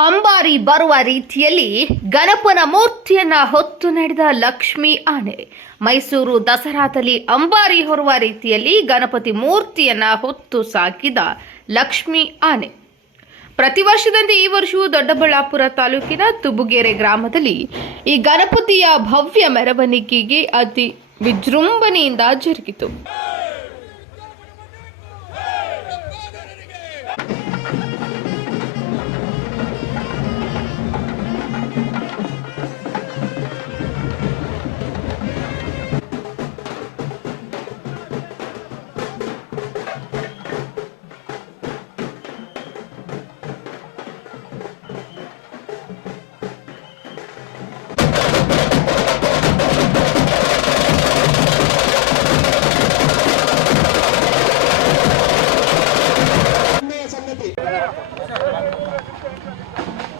ಅಂಬಾರಿ ಬರುವ ರೀತಿಯಲ್ಲಿ ಗಣಪನ ಮೂರ್ತಿಯನ್ನ ಹೊತ್ತು ನಡೆದ ಲಕ್ಷ್ಮಿ ಆನೆ. ಮೈಸೂರು ದಸರಾದಲ್ಲಿ ಅಂಬಾರಿ ಹೊರುವ ರೀತಿಯಲ್ಲಿ ಗಣಪತಿ ಮೂರ್ತಿಯನ್ನ ಹೊತ್ತು ಸಾಕಿದ ಲಕ್ಷ್ಮಿ ಆನೆ. ಪ್ರತಿ ವರ್ಷದಂತೆ ಈ ವರ್ಷವೂ ದೊಡ್ಡಬಳ್ಳಾಪುರ ತಾಲೂಕಿನ ತುಬುಗೆರೆ ಗ್ರಾಮದಲ್ಲಿ ಈ ಗಣಪತಿಯ ಭವ್ಯ ಮೆರವಣಿಗೆಗೆ ಅತಿ ವಿಜೃಂಭಣೆಯಿಂದ ಜರುಗಿತು.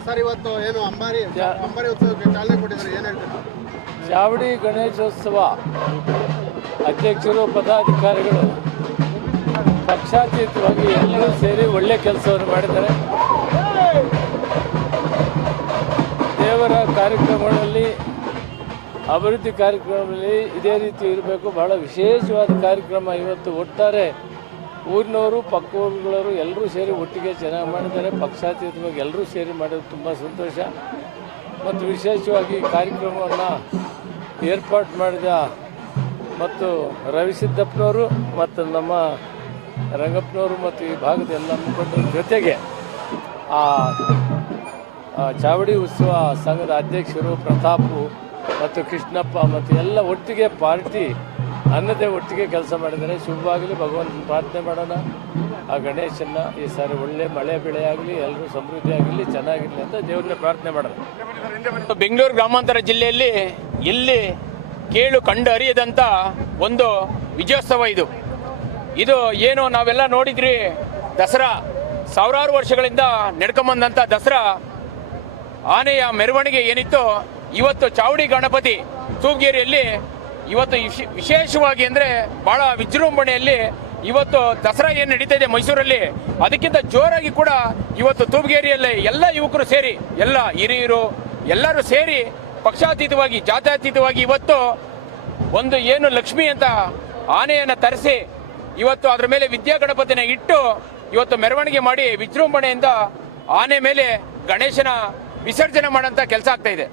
ಸರ್ ಇವತ್ತು ಏನು ಅಂಬಾರಿ ಅಂಬಾರಿ ಉತ್ಸವಕ್ಕೆ ಚಾಲನೆ ಕೊಟ್ಟಿದ್ದಾರೆ ಏನು ಹೇಳ್ತೀರಾ? ಚಾವಡಿ ಗಣೇಶೋತ್ಸವ. ಅಧ್ಯಕ್ಷರು ಪದಾಧಿಕಾರಿಗಳು ಪಕ್ಷಾತೀತವಾಗಿ ಎಲ್ಲರೂ ಸೇರಿ ಒಳ್ಳೆ ಕೆಲಸವನ್ನು ಮಾಡಿದ್ದಾರೆ. ದೇವರ ಕಾರ್ಯಕ್ರಮಗಳಲ್ಲಿ ಅಭಿವೃದ್ಧಿ ಕಾರ್ಯಕ್ರಮದಲ್ಲಿ ಇದೇ ರೀತಿ ಇರಬೇಕು. ಬಹಳ ವಿಶೇಷವಾದ ಕಾರ್ಯಕ್ರಮ ಇವತ್ತು ಒಟ್ಟಾರೆ ಊರಿನವರು ಪಕ್ಕ ಊರುಗಳವರು ಎಲ್ಲರೂ ಸೇರಿ ಒಟ್ಟಿಗೆ ಚೆನ್ನಾಗಿ ಮಾಡಿದ್ದಾರೆ. ಪಕ್ಷಾತೀತವಾಗಿ ಎಲ್ಲರೂ ಸೇರಿ ಮಾಡೋದು ತುಂಬ ಸಂತೋಷ. ಮತ್ತು ವಿಶೇಷವಾಗಿ ಕಾರ್ಯಕ್ರಮವನ್ನು ಏರ್ಪಾಟ್ ಮಾಡಿದ ಮತ್ತು ರವಿಸಿದ್ದಪ್ಪನವರು ಮತ್ತು ನಮ್ಮ ರಂಗಪ್ಪನವರು ಮತ್ತು ಈ ಭಾಗದ ಎಲ್ಲ ಮುಖಂಡರ ಜೊತೆಗೆ ಆ ಚಾವಡಿ ಉತ್ಸವ ಸಂಘದ ಅಧ್ಯಕ್ಷರು ಪ್ರತಾಪು ಮತ್ತು ಕೃಷ್ಣಪ್ಪ ಮತ್ತು ಎಲ್ಲ ಒಟ್ಟಿಗೆ ಪಾರ್ಟಿ ಅನ್ನದೇ ಒಟ್ಟಿಗೆ ಕೆಲಸ ಮಾಡಿದರೆ ಶುಭವಾಗಲಿ, ಭಗವಂತನ ಪ್ರಾರ್ಥನೆ ಮಾಡೋಣ. ಆ ಗಣೇಶನ ಈ ಸಾರಿ ಒಳ್ಳೆ ಮಳೆ ಬೆಳೆ ಆಗಲಿ ಎಲ್ಲರೂ ಸಮೃದ್ಧಿ ಆಗಲಿ, ಚೆನ್ನಾಗಿರಲಿ ಅಂತ ದೇವ್ರನ್ನ ಪ್ರಾರ್ಥನೆ ಮಾಡೋಣ. ಬೆಂಗಳೂರು ಗ್ರಾಮಾಂತರ ಜಿಲ್ಲೆಯಲ್ಲಿ ಎಲ್ಲಿ ಕೇಳು ಕಂಡು ಅರಿಯದಂಥ ಒಂದು ವಿಜಯೋತ್ಸವ ಇದು. ಇದು ಏನು ನಾವೆಲ್ಲ ನೋಡಿದ್ರಿ, ದಸರಾ. ಸಾವಿರಾರು ವರ್ಷಗಳಿಂದ ನಡ್ಕೊಂಬಂದಂಥ ದಸರಾ. ಆನೆಯ ಮೆರವಣಿಗೆ ಏನಿತ್ತು, ಇವತ್ತು ಚಾವಡಿ ಗಣಪತಿ ತೂಗೇರಿಯಲ್ಲಿ ಇವತ್ತು ವಿಶ್- ವಿಶೇಷವಾಗಿ ಅಂದರೆ ಭಾಳ ವಿಜೃಂಭಣೆಯಲ್ಲಿ ಇವತ್ತು ದಸರಾ ಏನು ನಡೀತಾ ಇದೆ ಮೈಸೂರಲ್ಲಿ, ಅದಕ್ಕಿಂತ ಜೋರಾಗಿ ಕೂಡ ಇವತ್ತು ತೂಬಗೇರಿಯಲ್ಲಿ ಎಲ್ಲ ಯುವಕರು ಸೇರಿ, ಎಲ್ಲ ಹಿರಿಯರು, ಎಲ್ಲರೂ ಸೇರಿ ಪಕ್ಷಾತೀತವಾಗಿ, ಜಾತ್ಯತೀತವಾಗಿ ಇವತ್ತು ಒಂದು ಏನು ಲಕ್ಷ್ಮಿ ಅಂತ ಆನೆಯನ್ನು ತರಿಸಿ ಇವತ್ತು ಅದರ ಮೇಲೆ ವಿದ್ಯಾ ಗಣಪತಿನ ಇಟ್ಟು ಇವತ್ತು ಮೆರವಣಿಗೆ ಮಾಡಿ ವಿಜೃಂಭಣೆಯಿಂದ ಆನೆ ಮೇಲೆ ಗಣೇಶನ ವಿಸರ್ಜನೆ ಮಾಡೋಂಥ ಕೆಲಸ ಆಗ್ತಾ ಇದೆ.